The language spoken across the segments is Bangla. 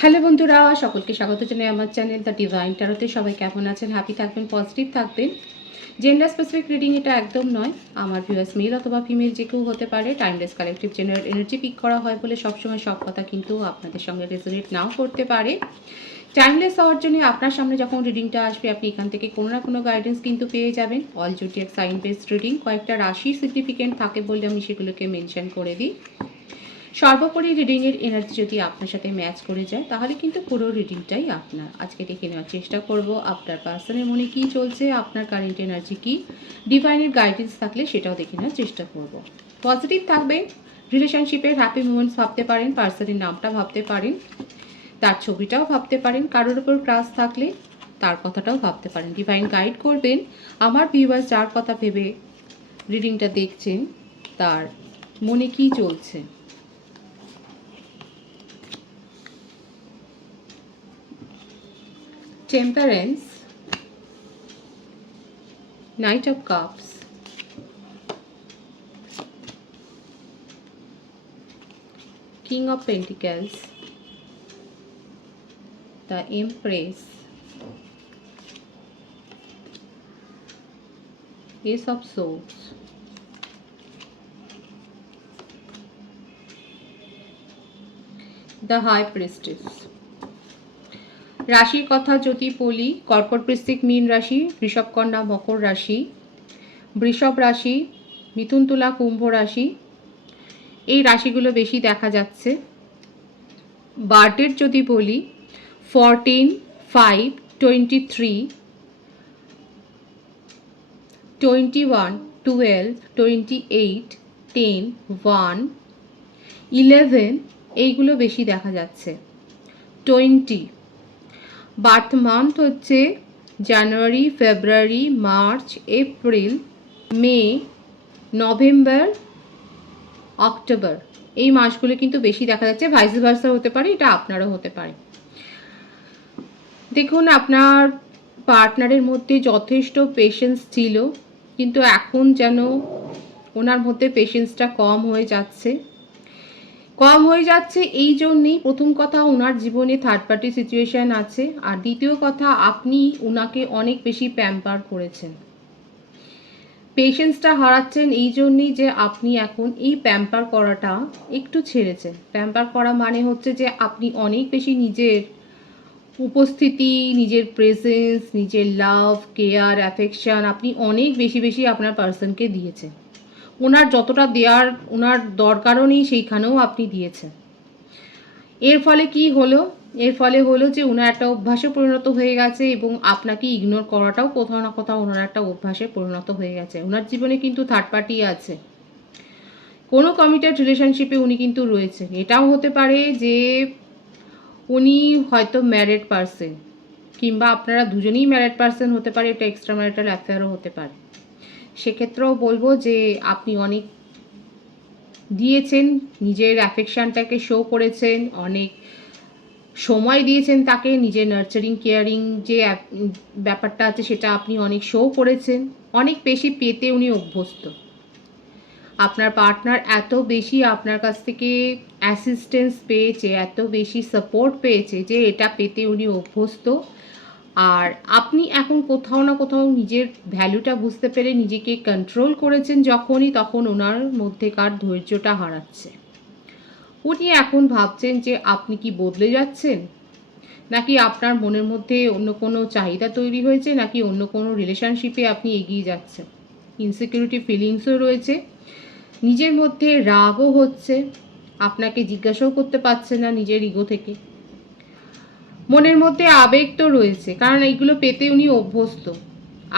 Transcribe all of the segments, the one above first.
হ্যালো বন্ধুরা, সকলকে স্বাগত জানাই আমার চ্যানেল দ্য ডিভাইন ট্যারোতে। সবাই কেমন আছেন? হ্যাপি থাকবেন, পজিটিভ থাকবেন। জেন্ডার স্পেসিফিক রিডিং এটা একদম নয়। আমার ভিউয়ার্স মেল অথবা ফিমেল যে কেউ হতে পারে। Timeless collective general energy pick করা হয় বলে সবসময় সব কথা কিন্তু আপনাদের সঙ্গে রেজোনেট নাও করতে পারে। টাইমলেস হওয়ার জন্য আপনার সামনে যখন রিডিংটা আসবে আপনি এখান থেকে কোনো না কোনো গাইডেন্স কিন্তু পেয়ে যাবেন। All zodiac sign based reading, কয়েকটা রাশির সিগনিফিকেন্ট থাকে বলে আমি সেগুলোকে মেনশন করে দিই। সর্বোপরি রিডিংয়ের এনার্জি যদি আপনার সাথে ম্যাচ করে যায় তাহলে কিন্তু পুরো রিডিংটাই আপনার। আজকে দেখে নেওয়ার চেষ্টা করব আপনার পার্সনের মনে কী চলছে, আপনার কারেন্ট এনার্জি কী, ডিভাইনের গাইডেন্স থাকলে সেটাও দেখে নেওয়ার চেষ্টা করব। পজিটিভ থাকবেন, রিলেশনশিপের হ্যাপি মোমেন্টস ভাবতে পারেন, পার্সনের নামটা ভাবতে পারেন, তার ছবিটাও ভাবতে পারেন, কারোর ওপর ক্রাশ থাকলে তার কথাটাও ভাবতে পারেন। ডিভাইন গাইড করবেন আমার ভিউয়ার্স যার কথা ভেবে রিডিংটা দেখছেন তার মনে কী চলছে। Temperance, Knight of Cups, King of Pentacles, the Empress, Ace of Swords, the High Priestess। রাশির কথা যদি বলি, কর্কট বৃশ্চিক মীন রাশি, বৃষভ কন্যা মকর রাশি, বৃষভ রাশি, মিথুন তুলা কুম্ভ রাশি, এই রাশিগুলো বেশি দেখা যাচ্ছে। বার্থডেট যদি বলি 14, 5, 23, 21, 12, 28, 10, 1, 11 এইগুলো বেশি দেখা যাচ্ছে। 20 বার্থ মান্থ হচ্ছে জানুয়ারি, ফেব্রুয়ারি, মার্চ, এপ্রিল, মে, নভেম্বর, অক্টোবর, এই মাসগুলো কিন্তু বেশি দেখা যাচ্ছে। ভাইস ভার্সা হতে পারে, এটা আপনারও হতে পারে। দেখুন, আপনার পার্টনারের মধ্যে যথেষ্ট পেশেন্স ছিল, কিন্তু এখন যেন ওনার মধ্যে পেশেন্সটা কম হয়ে যাচ্ছে। এই জন্যেই প্রথম কথা, ওনার জীবনে থার্ড পার্টি সিচুয়েশান আছে। আর দ্বিতীয় কথা, আপনি ওনাকে অনেক বেশি প্যাম্পার করেছেন। পেশেন্সটা হারাচ্ছেন এই জন্যেই যে আপনি এখন এই প্যাম্পার করাটা একটু ছেড়েছেন। প্যাম্পার করা মানে হচ্ছে যে আপনি অনেক বেশি নিজের উপস্থিতি, নিজের প্রেজেন্স, নিজের লাভ, কেয়ার, অ্যাফেকশান আপনি অনেক বেশি আপনার পার্সনকে দিয়েছেন। ওনার যতটা দেওয়ার ওনার দরকারও নেই সেইখানেও আপনি দিয়েছেন। এর ফলে কি হলো? এর ফলে হলো যে ওনার একটা অভ্যাসে পরিণত হয়ে গেছে এবং আপনাকে ইগনোর করাটাও কোথাও না কোথাও ওনার একটা অভ্যাসে পরিণত হয়ে গেছে। ওনার জীবনে কিন্তু থার্ড পার্টি আছে, কোনো কমিটেড রিলেশনশিপে উনি কিন্তু রয়েছেন। এটাও হতে পারে যে উনি হয়তো ম্যারিড পার্সন, কিংবা আপনারা দুজনেই ম্যারিড পার্সন হতে পারে, এটা এক্সট্রা ম্যারিটাল অ্যাফেয়ারও হতে পারে। সেক্ষেত্রেও বলবো যে আপনি অনেক দিয়েছেন, নিজের অ্যাফেকশানটাকে শো করেছেন, অনেক সময় দিয়েছেন তাকে, নিজের নার্চারিং কেয়ারিং যে ব্যাপারটা আছে সেটা আপনি অনেক শো করেছেন। অনেক বেশি পেতে উনি অভ্যস্ত। আপনার পার্টনার এত বেশি আপনার কাছ থেকে অ্যাসিস্ট্যান্স পেয়েছে, এত বেশি সাপোর্ট পেয়েছে যে এটা পেতে উনি অভ্যস্ত। আর আপনি এখন কোথাও না কোথাও নিজের ভ্যালুটা বুঝতে পেরে নিজেকে কন্ট্রোল করেছেন যখনই, তখন ওনার মধ্যেকার ধৈর্যটা হারাচ্ছে। উনি এখন ভাবছেন যে আপনি কি বদলে যাচ্ছেন, নাকি আপনার মনের মধ্যে অন্য কোনো চাহিদা তৈরি হয়েছে, নাকি অন্য কোনো রিলেশনশিপে আপনি এগিয়ে যাচ্ছেন। ইনসিকিউরিটি ফিলিংসও রয়েছে, নিজের মধ্যে রাগও হচ্ছে, আপনাকে জিজ্ঞাসাও করতে পারছে না নিজের ইগো থেকে। মনের মধ্যে আবেগ তো রয়েছে, কারণ এইগুলো পেতে উনি অভ্যস্ত।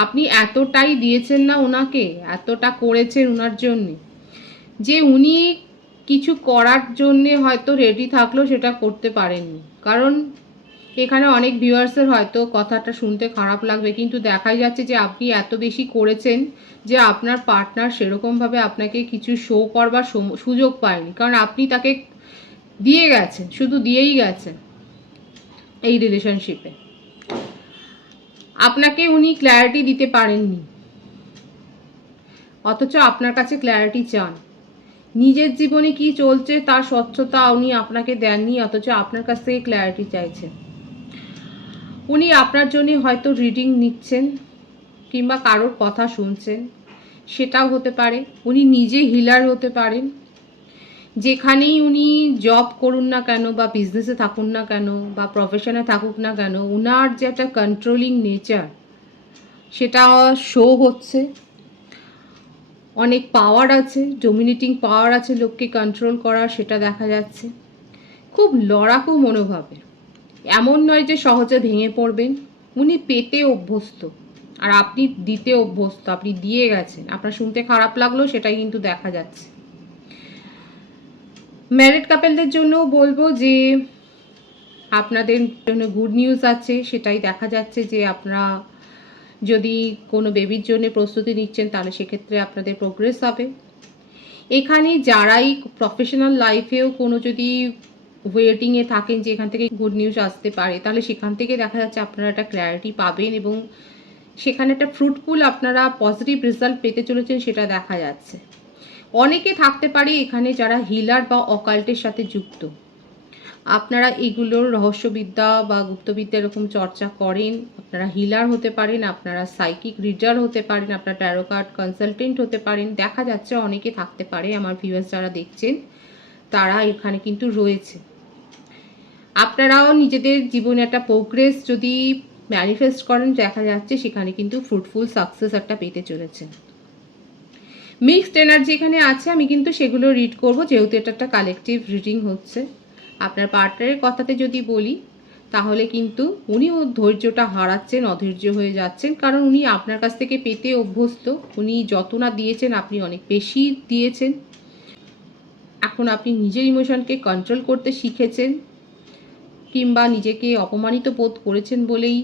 আপনি এতটাই দিয়েছেন না ওনাকে, এতটা করেছেন ওনার জন্যে, যে উনি কিছু করার জন্যে হয়তো রেডি থাকলেও সেটা করতে পারেননি। কারণ এখানে অনেক ভিউয়ার্সের হয়তো কথাটা শুনতে খারাপ লাগবে, কিন্তু দেখাই যাচ্ছে যে আপনি এত বেশি করেছেন যে আপনার পার্টনার সেরকমভাবে আপনাকে কিছু শো করবার সুযোগ পায়নি। কারণ আপনি তাকে দিয়ে গেছেন, শুধু দিয়েই গেছেন। এই রিলেশনশিপে আপনাকে উনি ক্ল্যারিটি দিতে পারেননি, অথচ আপনার কাছে ক্ল্যারিটি চান। নিজের জীবনে কি চলছে তার স্বচ্ছতা উনি আপনাকে দেননি, অথচ আপনার কাছ থেকে ক্ল্যারিটি চাইছেন। উনি আপনার জন্য হয়তো রিডিং নিচ্ছেন কিংবা কারোর কথা শুনছেন, সেটাও হতে পারে। উনি নিজে হিলার হতে পারেন। যেখানেই উনি জব করুন না কেন বা বিজনেসে থাকুন না কেন বা প্রফেশনে থাকুক না কেন, উনার যে একটা কন্ট্রোলিং নেচার সেটা শো হচ্ছে। অনেক পাওয়ার আছে, ডমিনেটিং পাওয়ার আছে লোককে কন্ট্রোল করার, সেটা দেখা যাচ্ছে। খুব লড়াকু মনোভাবের, এমন নয় যে সহজে ভেঙে পড়বেন। উনি পেতে অভ্যস্ত আর আপনি দিতে অভ্যস্ত, আপনি দিয়ে গেছেন। আপনার শুনতে খারাপ লাগলো, সেটাই কিন্তু দেখা যাচ্ছে। ম্যারিড কাপেলদের জন্যও বলবো যে আপনাদের জন্য গুড নিউজ আছে। সেটাই দেখা যাচ্ছে যে আপনারা যদি কোনো বেবির জন্য প্রস্তুতি নিচ্ছেন তাহলে সেক্ষেত্রে আপনাদের প্রোগ্রেস হবে। এখানে যারাই প্রফেশনাল লাইফেও কোনো যদি ওয়েটিংয়ে থাকেন যে এখান থেকে গুড নিউজ আসতে পারে, তাহলে সেখান থেকে দেখা যাচ্ছে আপনারা একটা ক্ল্যারিটি পাবেন এবং সেখানে একটা ফ্রুটফুল আপনারা পজিটিভ রেজাল্ট পেতে চলেছেন, সেটা দেখা যাচ্ছে। অনেকে থাকতে পারে এখানে যারা হিলার বা অকাল্টের সাথে যুক্ত। আপনারা এগুলোর রহস্যবিদ্যা বা গুপ্তবিদ্যা এরকম চর্চা করেন। আপনারা হিলার হতে পারেন, আপনারা সাইকিক রিডার হতে পারেন, আপনারা ট্যারো কার্ড কনসালটেন্ট হতে পারেন। দেখা যাচ্ছে অনেকে থাকতে পারে, আমার ভিউয়ার্স যারা দেখছেন তারা এখানে কিন্তু রয়েছে। আপনারাও নিজেদের জীবনে একটা প্রোগ্রেস যদি ম্যানিফেস্ট করেন, দেখা যাচ্ছে সেখানে কিন্তু ফ্রুটফুল সাকসেস একটা পেতে চলেছে। মিক্সড এনার্জি এখানে আছে, আমি কিন্তু সেগুলো রিড করব যেহেতু এটা একটা কালেকটিভ রিডিং হচ্ছে। আপনার পার্টনারের কথাতে যদি বলি, তাহলে কিন্তু উনি ওর ধৈর্যটা হারাচ্ছেন, অধৈর্য হয়ে যাচ্ছেন, কারণ উনি আপনার কাছ থেকে পেতে অভ্যস্ত। উনি যত না দিয়েছেন আপনি অনেক বেশি দিয়েছেন। এখন আপনি নিজের ইমোশনকে কন্ট্রোল করতে শিখেছেন, কিংবা নিজেকে অপমানিত বোধ করেছেন বলেই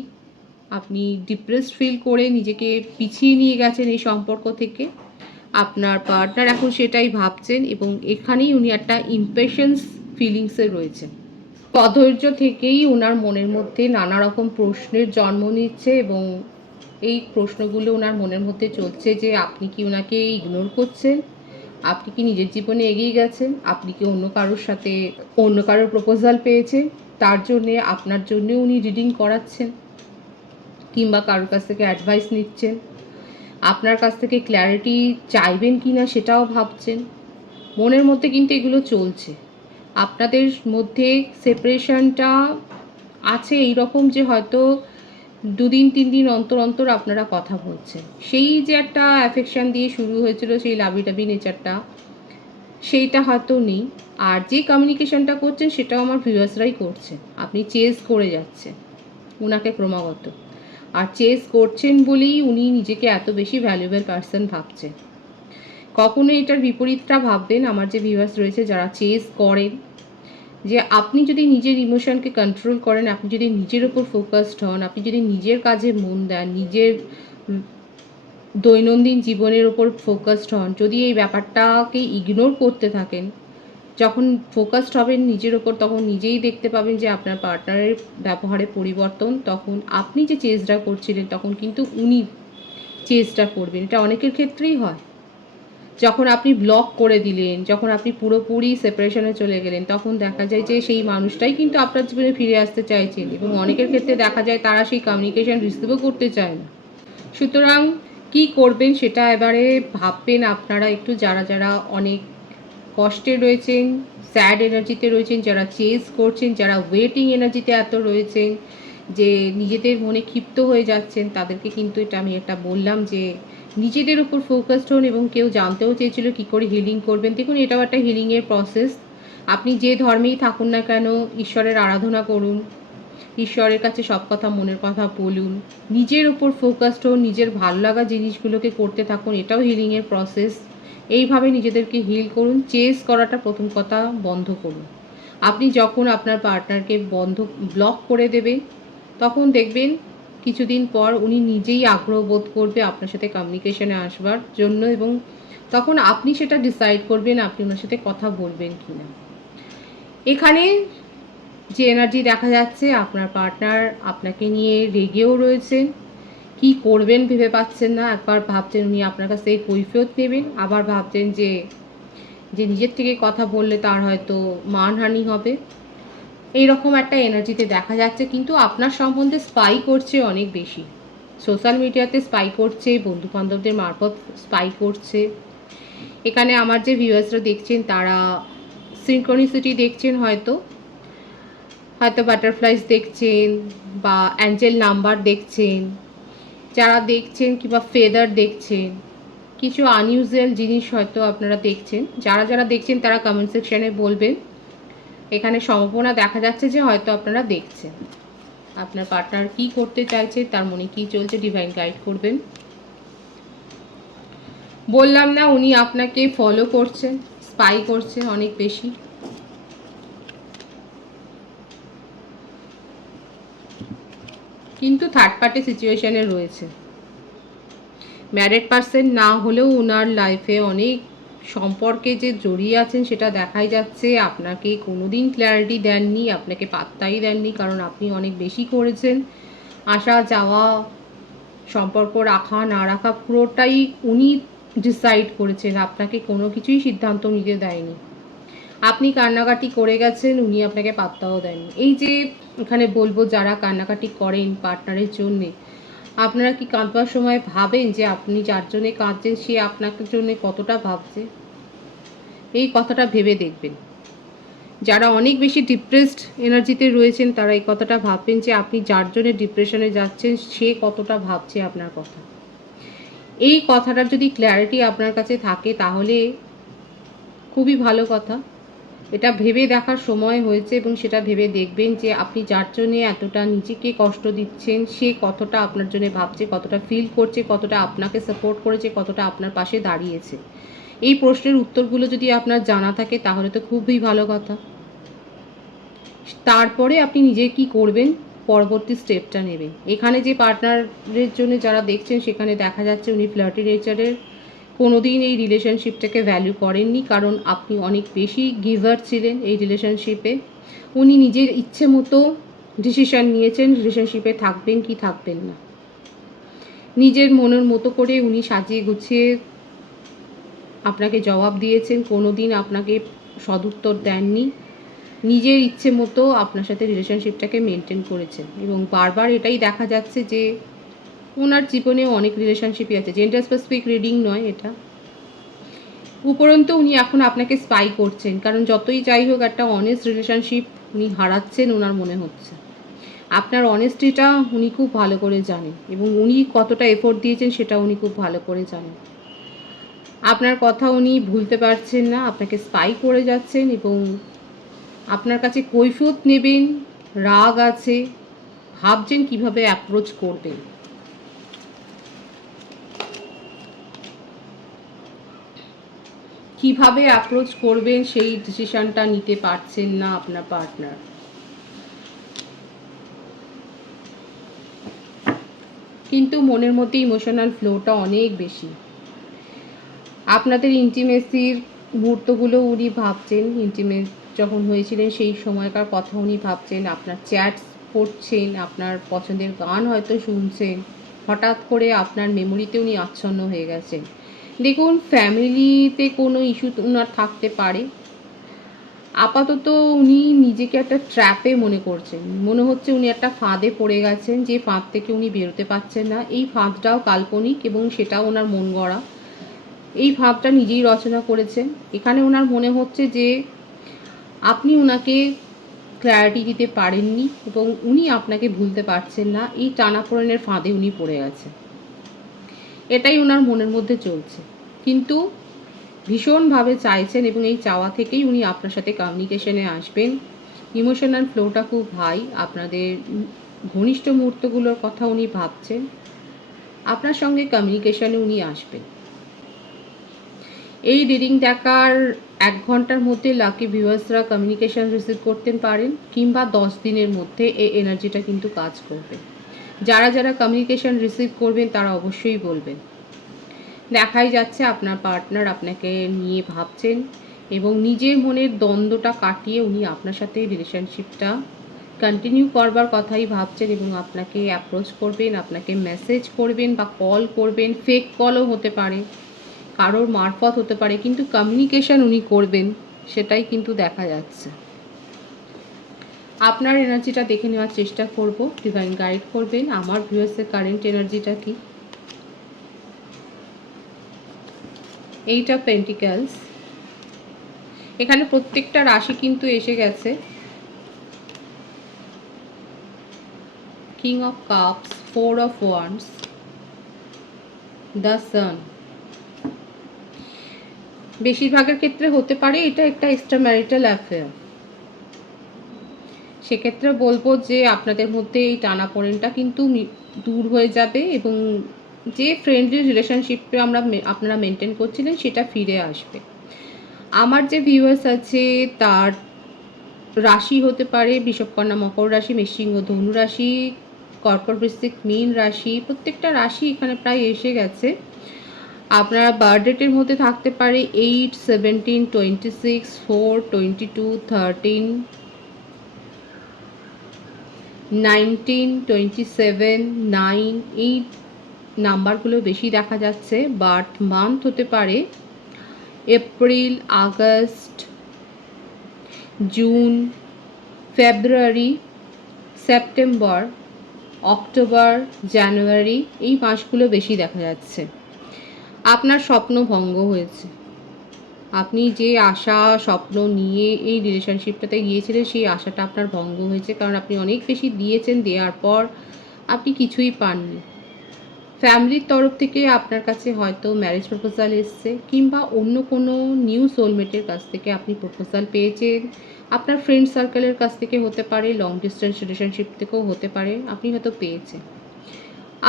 আপনি ডিপ্রেসড ফিল করে নিজেকে পিছিয়ে নিয়ে গেছেন এই সম্পর্ক থেকে। আপনার পার্টনার এখন সেটাই ভাবছেন এবং এখানেই উনি একটা ইমপেশেন্স ফিলিংসে রয়েছেন। অধৈর্য থেকেই ওনার মনের মধ্যে নানা রকম প্রশ্নের জন্ম নিচ্ছে এবং এই প্রশ্নগুলো ওনার মনের মধ্যে চলছে যে আপনি কি ওনাকে ইগনোর করছেন, আপনি কি নিজের জীবনে এগিয়ে গেছেন, আপনি কি অন্য কারোর সাথে অন্য কারোর প্রপোজাল পেয়েছেন, তার জন্যে আপনার জন্য উনি রিডিং করাচ্ছেন, কিংবা কারোর কাছ থেকে অ্যাডভাইস নিচ্ছেন, আপনার কাছ থেকে ক্ল্যারিটি চাইবেন কি না সেটাও ভাবছেন। মনের মধ্যে কিন্তু এগুলো চলছে। আপনাদের মধ্যে সেপারেশনটা আছে এই রকম যে হয়তো 2 দিন 3 দিন অন্তর অন্তর আপনারা কথা বলছেন। সেই যে একটা অ্যাফেকশান দিয়ে শুরু হয়েছিল, সেই লাভি টাভি নেচারটা, সেইটা হয়তো নেই। আর যে কমিউনিকেশনটা করছেন সেটাও আমার ভিউয়ার্সরাই করছে। আপনি চেজ করে যাচ্ছেন ওনাকে ক্রমাগত, আর চেজ করছেন বলেই উনি নিজেকে এত বেশি ভ্যালুয়েবল পার্সন ভাবছেন। কখনো এটার বিপরীতটা ভাববেন আমার যে ভিউয়ার্স রয়েছে যারা চেজ করেন, যে আপনি যদি নিজের ইমোশনকে কন্ট্রোল করেন, আপনি যদি নিজের ওপর ফোকাসড হন, আপনি যদি নিজের কাজে মন দেন, নিজের দৈনন্দিন জীবনের ওপর ফোকাসড হন, যদি এই ব্যাপারটাকে ইগনোর করতে থাকেন, যখন ফোকাসড হবেন নিজের ওপর তখন নিজেই দেখতে পাবেন যে আপনার পার্টনারের ব্যবহারে পরিবর্তন। তখন আপনি যে চেষ্টা করছিলেন তখন কিন্তু উনি চেষ্টা করবেন। এটা অনেকের ক্ষেত্রেই হয়। যখন আপনি ব্লক করে দিলেন, যখন আপনি পুরোপুরি সেপারেশনে চলে গেলেন, তখন দেখা যায় যে সেই মানুষটাই কিন্তু আপনার জীবনে ফিরে আসতে চাইছেন এবং অনেকের ক্ষেত্রে দেখা যায় তারা সেই কমিউনিকেশন রিসিভও করতে চায় না। সুতরাং কি করবেন সেটা এবারে ভাববেন আপনারা একটু, যারা যারা অনেক কষ্টে রয়েছেন, স্যাড এনার্জিতে রয়েছেন, যারা চেজ করছেন, যারা ওয়েটিং এনার্জিতে এত রয়েছেন যে নিজেদের মনে ক্ষিপ্ত হয়ে যাচ্ছেন, তাদেরকে কিন্তু এটা আমি একটা বললাম যে নিজেদের উপর ফোকাসড হন। এবং কেউ জানতেও চেয়েছিল কী করে হিলিং করবেন, দেখুন এটাও একটা হিলিংয়ের প্রসেস। আপনি যে ধর্মেই থাকুন না কেন, ঈশ্বরের আরাধনা করুন, ঈশ্বরের কাছে সব কথা মনের কথা বলুন, নিজের উপর ফোকাসড হন, নিজের ভালো লাগা জিনিসগুলোকে করতে থাকুন, এটাও হিলিংয়ের প্রসেস। এইভাবে নিজেদেরকে হিল করুন। চেস করাটা প্রথম কথা বন্ধ করুন। আপনি যখন আপনার পার্টনারকে ব্লক করে দেবেন, তখন দেখবেন কিছুদিন পর উনি নিজেই আগ্রহ বোধ করবে আপনার সাথে কমিউনিকেশনে আসবার জন্য এবং তখন আপনি সেটা ডিসাইড করবেন আপনি ওনার সাথে কথা বলবেন কি না। এখানে যে এনার্জি দেখা যাচ্ছে, আপনার পার্টনার আপনাকে নিয়ে রেগেও রয়েছেন, কি করবেন ভেবে পাচ্ছেন না। একবার ভাবছেন উনি আপনার কাছ থেকে কৈফিয়ত নেবেন, আবার ভাবছেন যে যে নিজের থেকে কথা বললে তার হয়তো মানহানি হবে, এইরকম একটা এনার্জিতে দেখা যাচ্ছে। কিন্তু আপনার সম্বন্ধে স্পাই করছে অনেক বেশি, সোশ্যাল মিডিয়াতে স্পাই করছে, বন্ধুবান্ধবদের মারফত স্পাই করছে। এখানে আমার যে ভিউয়ার্সরা দেখছেন তারা সিনক্রনিসিটি দেখছেন, হয়তো হয়তো বাটারফ্লাইজ দেখছেন বা অ্যাঞ্জেল নাম্বার দেখছেন, যারা দেখছেন কিংবা ফেদার দেখছেন, কিছু আনইউজুয়াল জিনিস হয়তো আপনারা দেখছেন। যারা যারা দেখছেন তারা কমেন্ট সেকশানে বলবেন। এখানে সম্ভাবনা দেখা যাচ্ছে যে হয়তো আপনারা দেখছেন। আপনার পার্টনার কি করতে চাইছে, তার মনে কি চলছে, ডিভাইন গাইড করবেন। বললাম না উনি আপনাকে ফলো করছেন, স্পাই করছে অনেক বেশি। কিন্তু থার্ড পার্টি সিচুয়েশনে রয়েছে। ম্যারিড পারসন না হলেও ওনার লাইফে অনেক সম্পর্কে যে জড়িয়ে আছেন সেটা দেখাই যাচ্ছে। আপনাকে কোনোদিন ক্ল্যারিটি দেননি, আপনাকে পাত্তাই দেননি, কারণ আপনি অনেক বেশি করেছেন। আসা যাওয়া, সম্পর্ক রাখা না রাখা পুরোটাই উনি ডিসাইড করেছেন, আপনাকে কোনো কিছুই সিদ্ধান্ত নিতে দেয়নি। আপনি কান্নাকাটি করে গেছেন, উনি আপনাকে পাত্তাও দেননি। এই যে এখানে বলবো, যারা কান্নাকাটি করেন পার্টনারের জন্যে, আপনারা কি কাঁদবার সময় ভাবেন যে আপনি যার জন্যে কাঁদছেন সে আপনার জন্য কতটা ভাবছে? এই কথাটা ভেবে দেখবেন। যারা অনেক বেশি ডিপ্রেসড এনার্জিতে রয়েছেন তারা এই কথাটা ভাববেন যে আপনি যার জন্য ডিপ্রেশনে যাচ্ছেন সে কতটা ভাবছে আপনার কথা। এই কথাটা যদি ক্ল্যারিটি আপনার কাছে থাকে তাহলে খুবই ভালো কথা। এটা ভেবে দেখার সময় হয়েছে এবং সেটা ভেবে দেখবেন যে আপনি যার জন্যে এতটা নিজেকে কষ্ট দিচ্ছেন সে কতটা আপনার জন্য ভাবছে, কতটা ফিল করছে, কতটা আপনাকে সাপোর্ট করেছে, কতটা আপনার পাশে দাঁড়িয়েছে। এই প্রশ্নের উত্তরগুলো যদি আপনার জানা থাকে তাহলে তো খুবই ভালো কথা। তারপরে আপনি নিজে কি করবেন, পরবর্তী স্টেপটা নেবেন। এখানে যে পার্টনারের জন্য যারা দেখছেন সেখানে দেখা যাচ্ছে উনি ফ্লার্টি নেচারের, কোনোদিন এই রিলেশনশিপটাকে ভ্যালু করেননি, কারণ আপনি অনেক বেশি গিভার ছিলেন এই রিলেশনশিপে। উনি নিজের ইচ্ছে মতো ডিসিশান নিয়েছেন রিলেশনশিপে থাকবেন কি থাকবেন না। নিজের মনের মতো করে উনি সাজিয়ে গুছিয়ে আপনাকে জবাব দিয়েছেন, কোনোদিন আপনাকে সদুত্তর দেননি। নিজের ইচ্ছে মতো আপনার সাথে রিলেশনশিপটাকে মেনটেন করেছেন এবং বারবার এটাই দেখা যাচ্ছে যে ওনার জীবনে অনেক রিলেশনশিপই আছে। জেন্ডার স্পেসিফিক রিডিং নয় এটা। উপরন্তু উনি এখন আপনাকে স্পাই করছেন, কারণ যতই যাই হোক একটা অনেস্ট রিলেশনশিপ উনি হারাচ্ছেন ওনার মনে হচ্ছে। আপনার অনেস্টিটা উনি খুব ভালো করে জানেন এবং উনি কতটা এফোর্ট দিয়েছেন সেটা উনি খুব ভালো করে জানেন। আপনার কথা উনি ভুলতে পারছেন না, আপনাকে স্পাই করে যাচ্ছেন এবং আপনার কাছে কৈফিয়ত নেবেন, রাগ আছে, ভাবছেন কিভাবে অ্যাপ্রোচ করবেন। কিভাবে অ্যাপ্রোচ করবেন সেই ডিসিশনটা নিতে পারছেন না আপনার পার্টনার। কিন্তু মনের মধ্যে ইমোশনাল ফ্লোটা অনেক বেশি। আপনাদের ইন্টিমেসির মুহূর্তগুলো উনি ভাবছেন, ইন্টিমেট যখন হয়েছিলেন সেই সময়কার কথা উনি ভাবছেন, আপনার চ্যাটস পড়ছেন, আপনার পছন্দের গান হয়তো শুনছেন। হঠাৎ করে আপনার মেমোরিতে উনি আচ্ছন্ন হয়ে গেছেন। দেখুন, ফ্যামিলিতে কোনো ইস্যু ওনার থাকতে পারে। আপাতত উনি নিজেকে একটা ট্র্যাপে মনে করছেন, মনে হচ্ছে উনি একটা ফাঁদে পড়ে গেছেন, যে ফাঁদ থেকে উনি বেরোতে পারছেন না। এই ফাঁদটাও কাল্পনিক এবং সেটাও ওনার মন গড়া। এই ভাবটা নিজেই রচনা করেছেন। এখানে ওনার মনে হচ্ছে যে আপনি ওনাকে ক্ল্যারিটি দিতে পারেননি এবং উনি আপনাকে ভুলতে পারছেন না। এই টানাপোড়েনের ফাঁদে উনি পড়ে গেছে, এটাই ওনার মনের মধ্যে চলছে। কিন্তু ভীষণভাবে চাইছেন এবং এই চাওয়া থেকেই উনি আপনার সাথে কমিউনিকেশনে আসবেন। ইমোশনাল ফ্লোটা খুব হাই, আপনাদের ঘনিষ্ঠ মুহূর্তগুলোর কথা উনি ভাবছেন, আপনার সঙ্গে কমিউনিকেশনে উনি আসবেন। এই রিডিং দেখার 1 ঘন্টার মধ্যে লাকি ভিউয়ার্সরা কমিউনিকেশন রিসিভ করতে পারেন, কিংবা 10 দিনের মধ্যে এই এনার্জিটা কিন্তু কাজ করবে। যারা যারা কমিউনিকেশন রিসিভ করবেন তারা অবশ্যই বলবেন। দেখাই যাচ্ছে আপনার পার্টনার আপনাকে নিয়ে ভাবছেন এবং নিজের মনের দ্বন্দ্বটা কাটিয়ে উনি আপনার সাথে রিলেশনশিপটা কন্টিনিউ করবার কথাই ভাবছেন এবং আপনাকে অ্যাপ্রোচ করবেন, আপনাকে মেসেজ করবেন বা কল করবেন। ফেক কলও হতে পারে, কারোর মারফত হতে পারে, কিন্তু কমিউনিকেশন উনি করবেন, সেটাই কিন্তু দেখা যাচ্ছে। আপনার এনার্জিটা দেখে নেওয়ার চেষ্টা করব, ডিভাইন গাইড করবেন আমার ভিউয়ার্সের কারেন্ট এনার্জিটা কি। 8 অফ পেন্টিক্যালস, এখানে প্রত্যেকটা রাশি কিন্তু এসে গেছে। King of cups, 4 of wands, the sun. বেশিরভাগের ক্ষেত্রে হতে পারে এটা একটা এক্সট্রা ম্যারিটাল অ্যাফেয়ার। সেক্ষেত্রে বলবো যে আপনাদের মধ্যে এই টানাপোড়েনটা কিন্তু দূর হয়ে যাবে এবং যে ফ্রেন্ডলি রিলেশনশিপে আপনারা মেনটেন করছিলেন সেটা ফিরে আসবে। আমার যে ভিউয়ার্স আছে তার রাশি হতে পারে বৃষভকন্যা মকর রাশি, মেষসিংহ ধনু রাশি, কর্কট বৃশ্চিক মীন রাশি, প্রত্যেকটা রাশি এখানে প্রায় এসে গেছে। আপনার বার্থডেটের মধ্যে থাকতে পারে 8, 17, 26, 4, 22, 13, 19, 27, 9, এই নাম্বারগুলো বেশি দেখা যাচ্ছে। বার্থ মান্থ হতে পারে এপ্রিল, আগস্ট, জুন, ফেব্রুয়ারি, সেপ্টেম্বর, অক্টোবর, জানুয়ারি, এই মাসগুলো বেশি দেখা যাচ্ছে। আপনার স্বপ্ন ভঙ্গ হয়েছে। আপনি যে আশা স্বপ্ন নিয়ে এই রিলেশনশিপটাতে গিয়েছিলেন সেই আশাটা আপনার ভঙ্গ হয়েছে, কারণ আপনি অনেক বেশি দিয়েছেন, দেওয়ার পর আপনি কিছুই পাননি। ফ্যামিলির তরফ থেকে আপনার কাছে হয়তো ম্যারেজ প্রপোজাল এসছে, কিংবা অন্য কোনো নিউ সোলমেটের কাছ থেকে আপনি প্রপোজাল পেয়েছেন। আপনার ফ্রেন্ড সার্কেলের কাছ থেকে হতে পারে, লং ডিস্টেন্স রিলেশনশিপ থেকেও হতে পারে, আপনি হয়তো পেয়েছেন।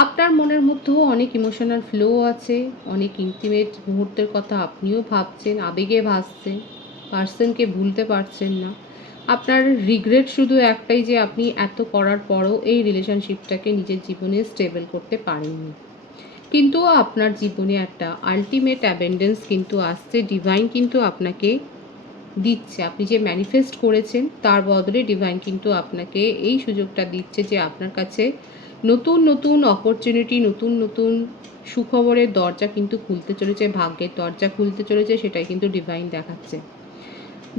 আপনার মনের মধ্যেও অনেক ইমোশনাল ফ্লো আছে, অনেক ইন্টিমেট মুহূর্তের কথা আপনিও ভাবছেন, আবেগে ভাসছেন, পার্সনকে ভুলতে পারছেন না। আপনার রিগ্রেট শুধু একটাই যে আপনি এত করার পরও এই রিলেশনশিপটাকে নিজের জীবনে স্টেবল করতে পারেননি। কিন্তু আপনার জীবনে একটা আলটিমেট অ্যাবেন্ডেন্স কিন্তু আসছে, ডিভাইন কিন্তু আপনাকে দিচ্ছে। আপনি যে ম্যানিফেস্ট করেছেন তার বদলে ডিভাইন কিন্তু আপনাকে এই সুযোগটা দিচ্ছে যে আপনার কাছে নতুন নতুন অপরচুনিটি, নতুন নতুন সুখবরের দরজা কিন্তু খুলতে চলেছে, ভাগ্যের দরজা খুলতে চলেছে, সেটাই কিন্তু ডিভাইন দেখাচ্ছে।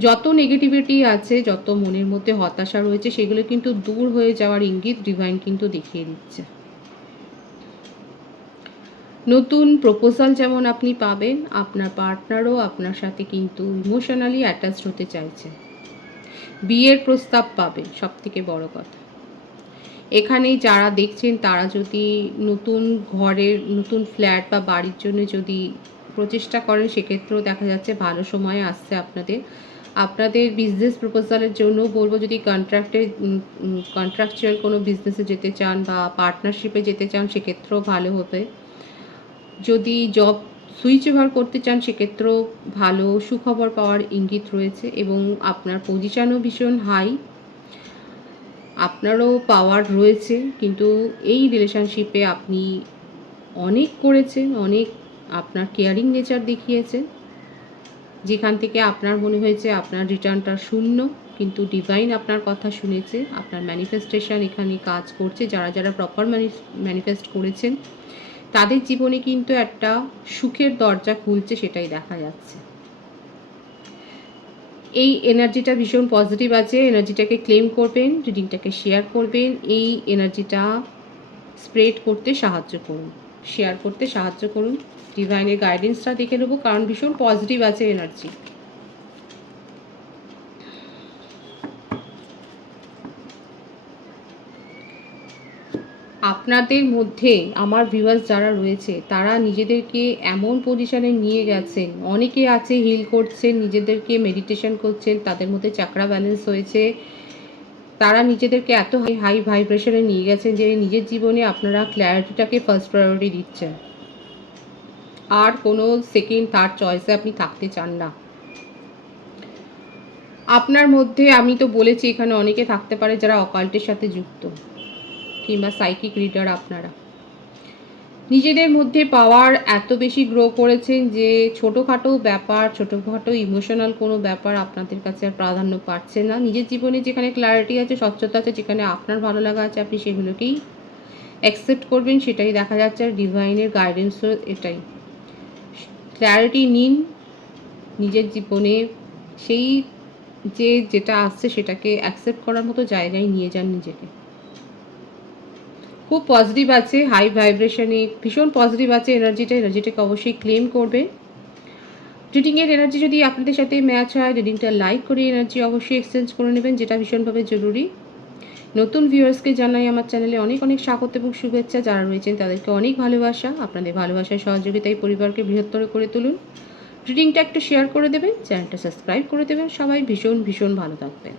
যত নেগেটিভিটি আছে, যত মনের মধ্যে হতাশা রয়েছে, সেগুলো কিন্তু দূর হয়ে যাওয়ার ইঙ্গিত ডিভাইন কিন্তু দেখিয়ে দিচ্ছে। নতুন প্রপোজাল যেমন আপনি পাবেন, আপনার পার্টনারও আপনার সাথে কিন্তু ইমোশনালি অ্যাটাচড হতে চাইছে। বিয়ের প্রস্তাব পাবেন, সবথেকে বড় কথা। এখানেই যারা দেখছেন তারা যদি নতুন ঘরের, নতুন ফ্ল্যাট বা বাড়ির জন্য যদি প্রচেষ্টা করেন, সেক্ষেত্রেও দেখা যাচ্ছে ভালো সময় আসছে আপনাদের। আপনাদের বিজনেস প্রপোজালের জন্য বলবো, যদি কন্ট্রাকচুয়াল কোনো বিজনেসে যেতে চান বা পার্টনারশিপে যেতে চান, সেক্ষেত্রেও ভালো হবে। যদি জব সুইচ ওভার করতে চান, সেক্ষেত্রেও ভালো সুখবর পাওয়ার ইঙ্গিত রয়েছে এবং আপনার পজিশনও ভীষণ হাই, আপনারও পাওয়ার রয়েছে। কিন্তু এই রিলেশনশিপে আপনি অনেক করেছেন, অনেক আপনার কেয়ারিং নেচার দেখিয়েছেন, যেখান থেকে আপনার মনে হয়েছে আপনার রিটার্নটা শূন্য, কিন্তু ডিভাইন আপনার কথা শুনেছে, আপনার ম্যানিফেস্টেশন এখানে কাজ করছে। যারা যারা প্রপার ম্যানিফেস্ট করেছেন তাদের জীবনে কিন্তু একটা সুখের দরজা খুলছে, সেটাই দেখা যাচ্ছে। এই এনার্জিটা ভীষণ পজিটিভ আছে, এনার্জিটাকে ক্লেম করবেন, রিডিংটাকে শেয়ার করবেন, এই এনার্জিটা স্প্রেড করতে সাহায্য করুন, শেয়ার করতে সাহায্য করুন। ডিভাইনের গাইডেন্সটা দেখে নেবো, কারণ ভীষণ পজিটিভ আছে এনার্জি। আপনাদের মধ্যে আমার ভিউয়ার্স যারা রয়েছে তারা নিজেদেরকে এমন পজিশনে নিয়ে গেছেন, অনেকে আছে হিল করছেন, নিজেদেরকে মেডিটেশন করছেন, তাদের মধ্যে চাকরা ব্যালেন্স হয়েছে, তারা নিজেদেরকে এত হাই ভাইব্রেশনে নিয়ে গেছেন যে নিজের জীবনে আপনারা ক্ল্যারিটিটাকে ফার্স্ট প্রায়োরিটি দিচ্ছেন, আর কোনো সেকেন্ড থার্ড চয়েসে আপনি থাকতে চান না। আপনার মধ্যে আমি তো বলেছি এখানে অনেকে থাকতে পারে যারা অকাল্টের সাথে যুক্ত, কিংবা সাইকিক রিডার। আপনারা নিজেদের মধ্যে পাওয়ার এত বেশি গ্রো করেছেন যে ছোটোখাটো ব্যাপার, ছোটোখাটো ইমোশনাল কোনো ব্যাপার আপনাদের কাছে আর প্রাধান্য পাচ্ছে না। নিজের জীবনে যেখানে ক্ল্যারিটি আছে, স্বচ্ছতা আছে, যেখানে আপনার ভালো লাগা আছে, আপনি সেগুলোকেই অ্যাকসেপ্ট করবেন, সেটাই দেখা যাচ্ছে। আর ডিভাইনের গাইডেন্সও এটাই। ক্ল্যারিটি নিন নিজের জীবনে, সেই যেটা আসছে সেটাকে অ্যাকসেপ্ট করার মতো জায়গায় নিয়ে যান নিজেকে। খুব পজিটিভ আছে, হাই ভাইব্রেশনে ভীষণ পজিটিভ আছে এনার্জিটাকে অবশ্যই ক্লেম করবে। রিডিংয়ের এনার্জি যদি আপনাদের সাথে ম্যাচ হয়, রিডিংটা লাইক করে এনার্জি অবশ্যই এক্সচেঞ্জ করে নেবেন, যেটা ভীষণভাবে জরুরি। নতুন ভিউয়ার্সকে জানাই আমার চ্যানেলে অনেক অনেক স্বাগত এবং শুভেচ্ছা। যারা রয়েছেন তাদেরকে অনেক ভালোবাসা। আপনাদের ভালোবাসায় সহযোগিতায় পরিবারকে বৃহত্তর করে তুলুন। রিডিংটা একটু শেয়ার করে দেবেন, চ্যানেলটা সাবস্ক্রাইব করে দেবেন। সবাই ভীষণ ভীষণ ভালো থাকবেন।